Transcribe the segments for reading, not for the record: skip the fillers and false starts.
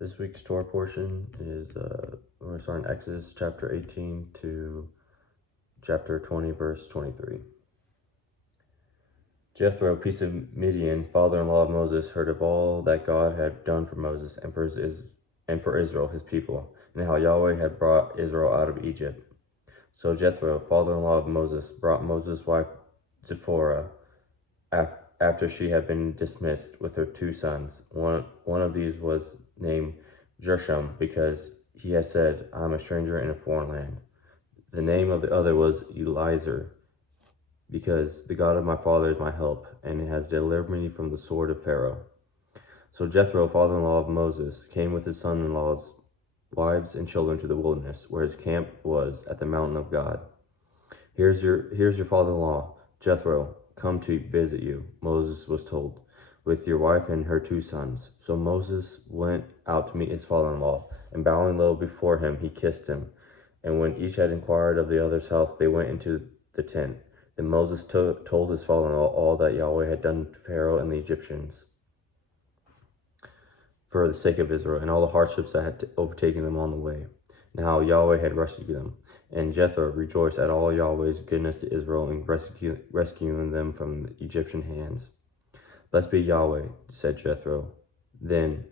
This week's Torah portion is we're going to start in Exodus chapter 18 to chapter 20, verse 23. Jethro, priest of Midian, father-in-law of Moses, heard of all that God had done for Moses and for Israel, his people, and how Yahweh had brought Israel out of Egypt. So Jethro, father-in-law of Moses, brought Moses' wife Zipporah after she had been dismissed with her two sons. One of these was named Gershom, because he had said, I am a stranger in a foreign land. The name of the other was Eliezer, because the God of my father is my help, and has delivered me from the sword of Pharaoh. So Jethro, father-in-law of Moses, came with his son-in-law's wives and children to the wilderness, where his camp was at the mountain of God. Here's your father-in-law, Jethro, come to visit you, Moses was told, with your wife and her two sons. So Moses went out to meet his father-in-law, and bowing low before him, he kissed him. And when each had inquired of the other's health, they went into the tent. Then Moses told his father-in-law all that Yahweh had done to Pharaoh and the Egyptians for the sake of Israel, and all the hardships that had overtaken them on the way, and how Yahweh had rescued them. And Jethro rejoiced at all Yahweh's goodness to Israel in rescuing them from the Egyptian hands. Blessed be Yahweh, said Jethro, then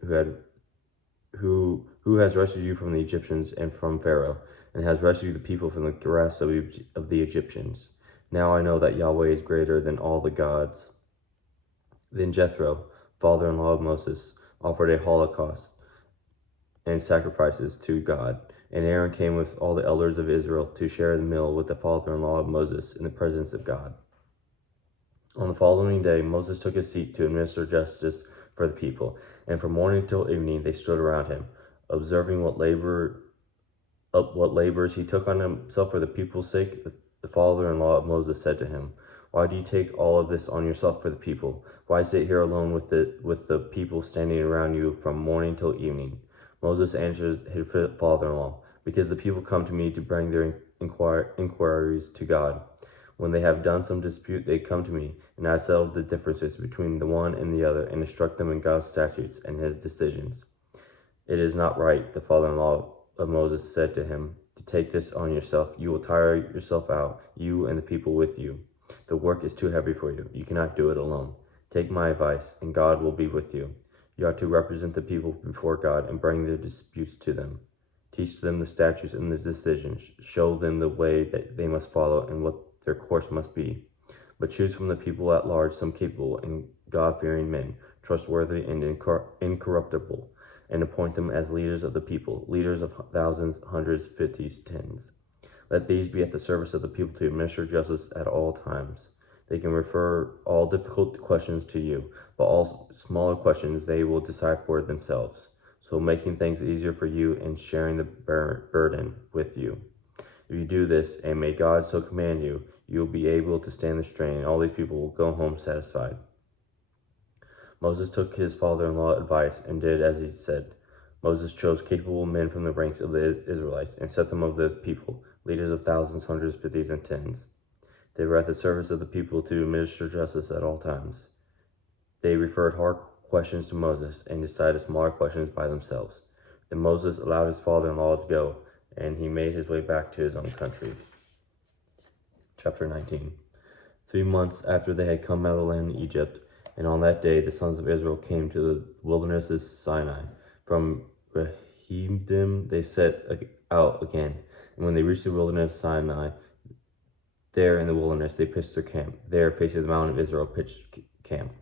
who has rescued you from the Egyptians and from Pharaoh, and has rescued the people from the grasp of the Egyptians. Now I know that Yahweh is greater than all the gods. Then Jethro, father-in-law of Moses, offered a holocaust and sacrifices to God. And Aaron came with all the elders of Israel to share the meal with the father-in-law of Moses in the presence of God. On the following day, Moses took his seat to administer justice for the people, and from morning till evening they stood around him, observing what labors he took on himself for the people's sake. The father-in-law of Moses said to him, Why do you take all of this on yourself for the people? Why sit here alone with the people standing around you from morning till evening? Moses answered his father-in-law, Because the people come to me to bring their inquiries to God. When they have done some dispute, they come to me, and I settle the differences between the one and the other, and instruct them in God's statutes and his decisions. It is not right, the father-in-law of Moses said to him, to take this on yourself. You will tire yourself out, you and the people with you. The work is too heavy for you. You cannot do it alone. Take my advice, and God will be with you. You are to represent the people before God and bring their disputes to them. Teach them the statutes and the decisions. Show them the way that they must follow and what their course must be. But choose from the people at large some capable and God-fearing men, trustworthy and incorruptible, and appoint them as leaders of the people, leaders of thousands, hundreds, fifties, tens. Let these be at the service of the people to administer justice at all times. They can refer all difficult questions to you, but all smaller questions they will decide for themselves, so making things easier for you and sharing the burden with you. If you do this, and may God so command you, you will be able to stand the strain, and all these people will go home satisfied. Moses took his father-in-law advice and did as he said. Moses chose capable men from the ranks of the Israelites and set them over the people, leaders of thousands, hundreds, fifties, and tens. They were at the service of the people to administer justice at all times. They referred hard questions to Moses and decided smaller questions by themselves. Then Moses allowed his father-in-law to go, and he made his way back to his own country. Chapter 19. 3 months after they had come out of the land of Egypt, and on that day the sons of Israel came to the wilderness of Sinai. From Rephidim they set out again, and when they reached the wilderness of Sinai, there in the wilderness they pitched their camp. There, facing the mountain of Israel, pitched camp.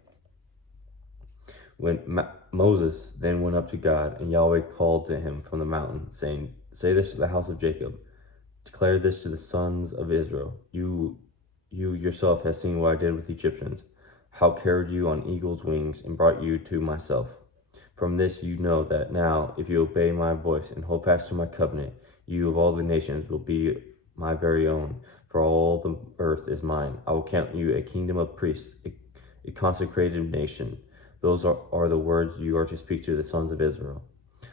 When Moses then went up to God, and Yahweh called to him from the mountain, saying, Say this to the house of Jacob, declare this to the sons of Israel. You yourself have seen what I did with the Egyptians, how I carried you on eagle's wings and brought you to myself. From this you know that now, if you obey my voice and hold fast to my covenant, you of all the nations will be my very own, for all the earth is mine. I will count you a kingdom of priests, a consecrated nation. Those are the words you are to speak to the sons of Israel.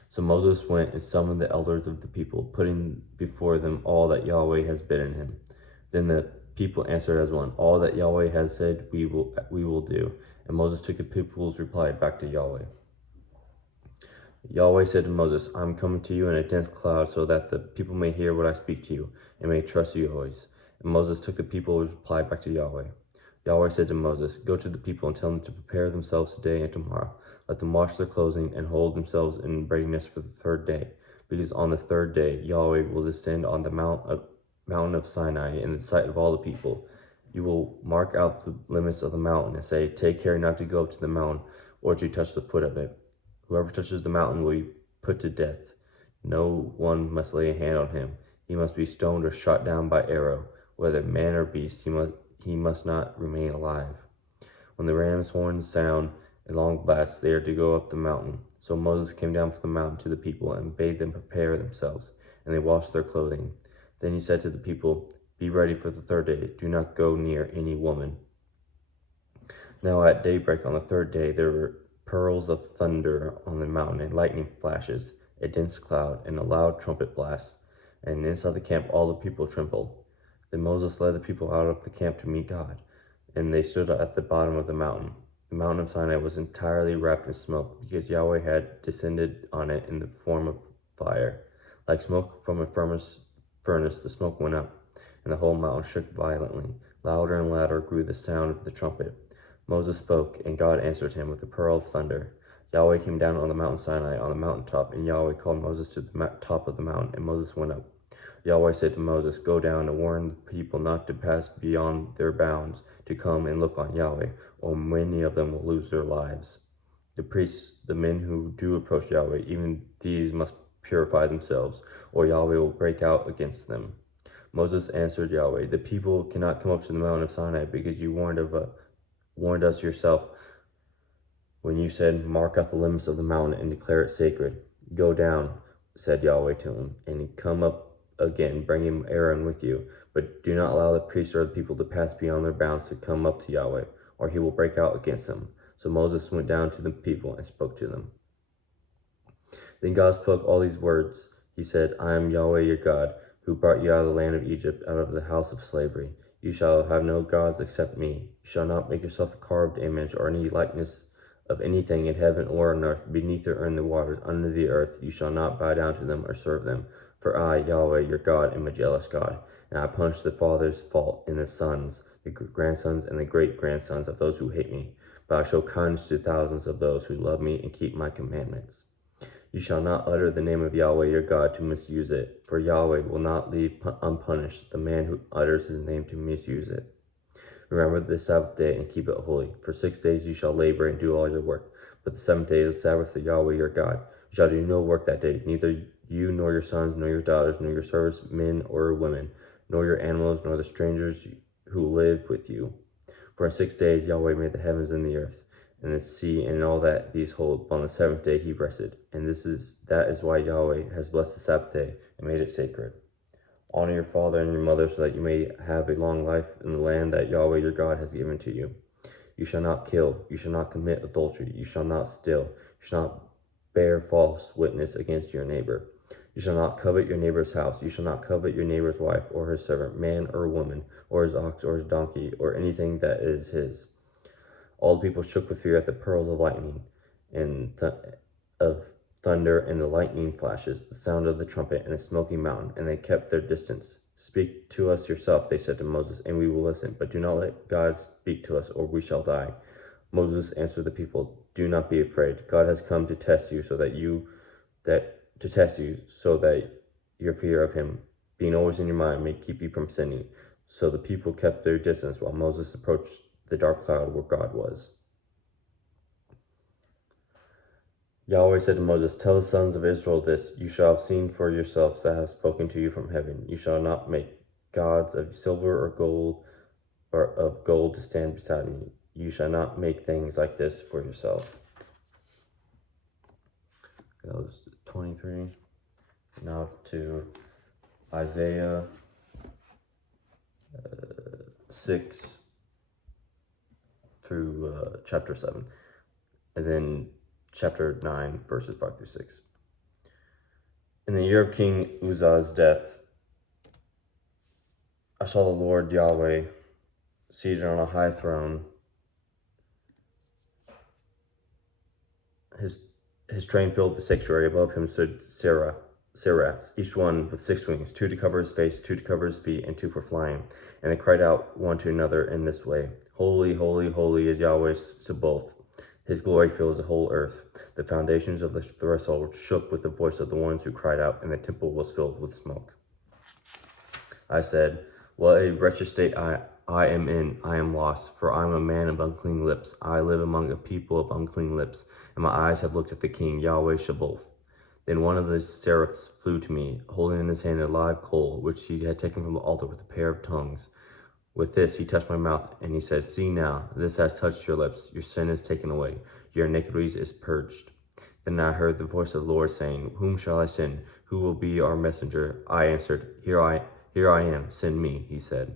So Moses went and summoned the elders of the people, putting before them all that Yahweh has bidden him. Then the people answered as one, All that Yahweh has said we will do. And Moses took the people's reply back to Yahweh. Yahweh said to Moses, I am coming to you in a dense cloud so that the people may hear what I speak to you and may trust you always. And Moses took the people's reply back to Yahweh. Yahweh said to Moses, Go to the people and tell them to prepare themselves today and tomorrow. Let them wash their clothing and hold themselves in readiness for the third day. Because on the third day Yahweh will descend on the mountain of Sinai in the sight of all the people. You will mark out the limits of the mountain and say, Take care not to go up to the mountain or to touch the foot of it. Whoever touches the mountain will be put to death. No one must lay a hand on him. He must be stoned or shot down by arrow. Whether man or beast, he must not remain alive. When the ram's horns sound a long blast, they are to go up the mountain. So Moses came down from the mountain to the people and bade them prepare themselves, and they washed their clothing. Then he said to the people, Be ready for the third day. Do not go near any woman. Now at daybreak on the third day there were pearls of thunder on the mountain, and lightning flashes, a dense cloud, and a loud trumpet blast. And inside the camp all the people trembled. Then Moses led the people out of the camp to meet God, and they stood at the bottom of the mountain. The mountain of Sinai was entirely wrapped in smoke, because Yahweh had descended on it in the form of fire. Like smoke from a furnace, the smoke went up, and the whole mountain shook violently. Louder and louder grew the sound of the trumpet. Moses spoke, and God answered him with a pearl of thunder. Yahweh came down on the mountain Sinai on the mountaintop, and Yahweh called Moses to the top of the mountain, and Moses went up. Yahweh said to Moses, Go down and warn the people not to pass beyond their bounds, to come and look on Yahweh, or many of them will lose their lives. The priests, the men who do approach Yahweh, even these must purify themselves, or Yahweh will break out against them. Moses answered Yahweh, The people cannot come up to the mountain of Sinai, because you warned us yourself when you said, Mark out the limits of the mountain and declare it sacred. Go down, said Yahweh to him, and come up again, bringing Aaron with you. But do not allow the priests or the people to pass beyond their bounds to come up to Yahweh, or he will break out against them. So Moses went down to the people and spoke to them. Then God spoke all these words. He said, I am Yahweh your God, who brought you out of the land of Egypt, out of the house of slavery. You shall have no gods except me. You shall not make yourself a carved image or any likeness of anything in heaven or on earth, beneath or in the waters under the earth. You shall not bow down to them or serve them. For I, Yahweh, your God, am a jealous God, and I punish the father's fault in the sons, the grandsons, and the great-grandsons of those who hate me. But I show kindness to thousands of those who love me and keep my commandments. You shall not utter the name of Yahweh your God to misuse it, for Yahweh will not leave unpunished the man who utters his name to misuse it. Remember the Sabbath day and keep it holy. For 6 days you shall labor and do all your work, but the seventh day is the Sabbath of Yahweh your God. You shall do no work that day, neither you nor your sons, nor your daughters, nor your servants, men or women, nor your animals, nor the strangers who live with you. For in 6 days Yahweh made the heavens and the earth, and the sea, and all that these hold. But on the seventh day he rested. And that is why Yahweh has blessed the Sabbath day and made it sacred. Honor your father and your mother, so that you may have a long life in the land that Yahweh your God has given to you. You shall not kill. You shall not commit adultery. You shall not steal. You shall not bear false witness against your neighbor. You shall not covet your neighbor's house. You shall not covet your neighbor's wife or his servant, man or woman, or his ox or his donkey, or anything that is his. All the people shook with fear at the pearls of lightning, and of thunder, and the lightning flashes, the sound of the trumpet, and the smoky mountain, and they kept their distance. Speak to us yourself, they said to Moses, and we will listen. But do not let God speak to us, or we shall die. Moses answered the people, Do not be afraid. God has come to test you, so that your fear of him, being always in your mind, may keep you from sinning. So the people kept their distance while Moses approached the dark cloud where God was. Yahweh said to Moses, Tell the sons of Israel this, You shall have seen for yourselves that I have spoken to you from heaven. You shall not make gods of silver or gold, or of gold to stand beside me. You shall not make things like this for yourself. That was 23. Now to Isaiah 6 through chapter 7. And then chapter 9, verses 5 through 6. In the year of King Uzzah's death, I saw the Lord Yahweh seated on a high throne. His train filled the sanctuary. Above him stood seraphs, each one with 6 wings, 2 to cover his face, 2 to cover his feet, and 2 for flying. And they cried out one to another in this way: Holy, holy, holy is Yahweh Sabaoth. His glory fills the whole earth. The foundations of the threshold shook with the voice of the ones who cried out, and the temple was filled with smoke. I said, what a wretched state I am in. I am lost, for I am a man of unclean lips. I live among a people of unclean lips, and my eyes have looked at the King, Yahweh Sabaoth. Then one of the seraphs flew to me, holding in his hand a live coal, which he had taken from the altar with a pair of tongues. With this he touched my mouth, and he said, see now, this has touched your lips. Your sin is taken away. Your iniquities is purged. Then I heard the voice of the Lord saying, whom shall I send? Who will be our messenger? I answered, Here I am, send me, he said.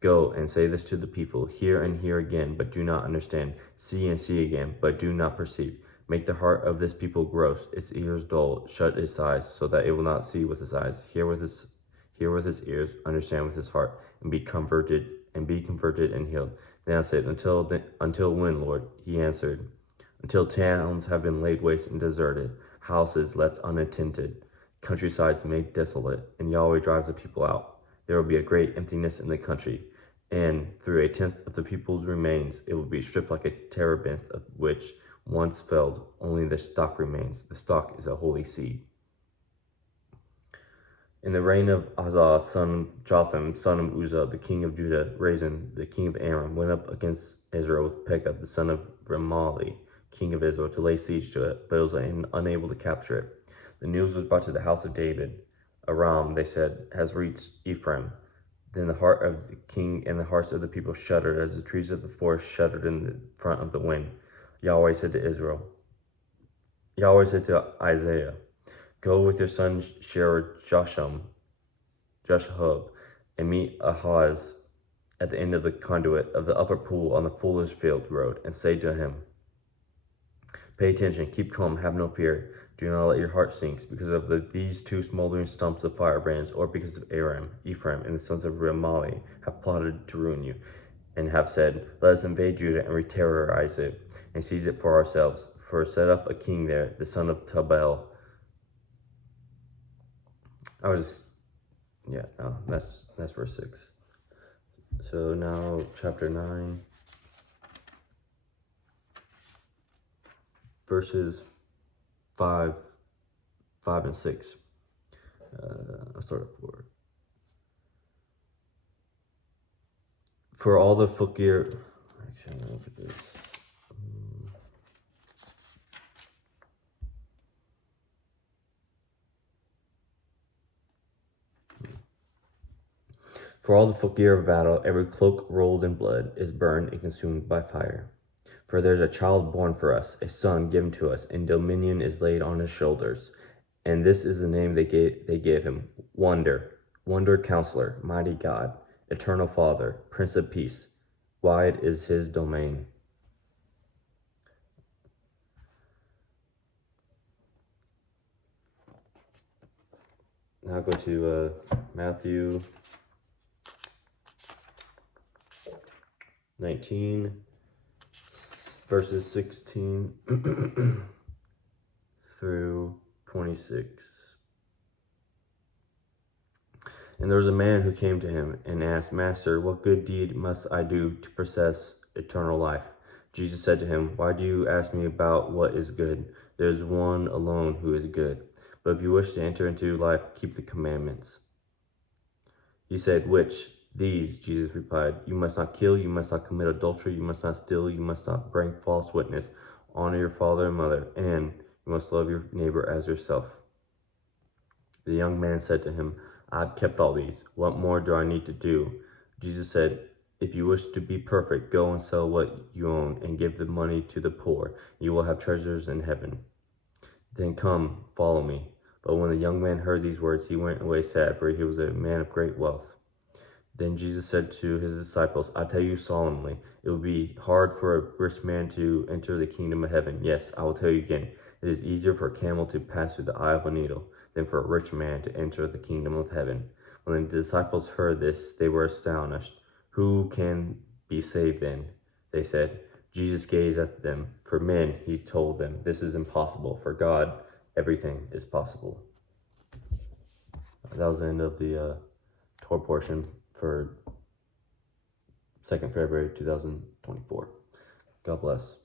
Go and say this to the people, hear and hear again, but do not understand. See and see again, but do not perceive. Make the heart of this people gross, its ears dull, shut its eyes, so that it will not see with its eyes, hear with its ears, understand with his heart, and be converted and healed. Then I said, until when, Lord? He answered, until towns have been laid waste and deserted, houses left unattended, countrysides made desolate, and Yahweh drives the people out. There will be a great emptiness in the country, and through 1/10 of the people's remains, it will be stripped like a terebinth of which once felled, only the stalk remains. The stalk is a holy seed. In the reign of Azaz, son of Jotham, son of Uzzah, the king of Judah, Rezin, the king of Aram, went up against Israel with Pekah, the son of Remali, king of Israel, to lay siege to it, but it was unable to capture it. The news was brought to the house of David. Aram, they said, has reached Ephraim. Then the heart of the king and the hearts of the people shuddered as the trees of the forest shuddered in the front of the wind. Yahweh said to Isaiah, go with your son Joshua, and meet Ahaz at the end of the conduit of the upper pool on the Fuller's Field road, and say to him, pay attention, keep calm, have no fear. Do not let your heart sink because of these 2 smoldering stumps of firebrands, or because of Ephraim, and the sons of Remali have plotted to ruin you, and have said, let us invade Judah and re-terrorize it, and seize it for ourselves. For set up a king there, the son of Tabel. That's verse 6. So now chapter 9, verses 5 and 6. I'll start at 4. For all the fakir, actually, I'm gonna look at this. For all the fakir of battle, every cloak rolled in blood is burned and consumed by fire. For there's a child born for us, a son given to us, and dominion is laid on his shoulders. And this is the name they gave him: Wonder, Counselor, Mighty God, Eternal Father, Prince of Peace. Wide is his domain. Now go to Matthew 19, verses 16 through 26. And there was a man who came to him and asked, Master, what good deed must I do to possess eternal life? Jesus said to him, why do you ask me about what is good? There is one alone who is good. But if you wish to enter into life, keep the commandments. He said, which? These, Jesus replied, you must not kill, you must not commit adultery, you must not steal, you must not bring false witness, honor your father and mother, and you must love your neighbor as yourself. The young man said to him, I've kept all these. What more do I need to do? Jesus said, if you wish to be perfect, go and sell what you own and give the money to the poor. You will have treasures in heaven. Then come, follow me. But when the young man heard these words, he went away sad, for he was a man of great wealth. Then Jesus said to his disciples, I tell you solemnly, it will be hard for a rich man to enter the kingdom of heaven. Yes, I will tell you again, it is easier for a camel to pass through the eye of a needle than for a rich man to enter the kingdom of heaven. When the disciples heard this, they were astonished. Who can be saved then? They said. Jesus gazed at them. For men, he told them, this is impossible. For God, everything is possible. That was the end of the Torah portion for 2nd February 2024. God bless.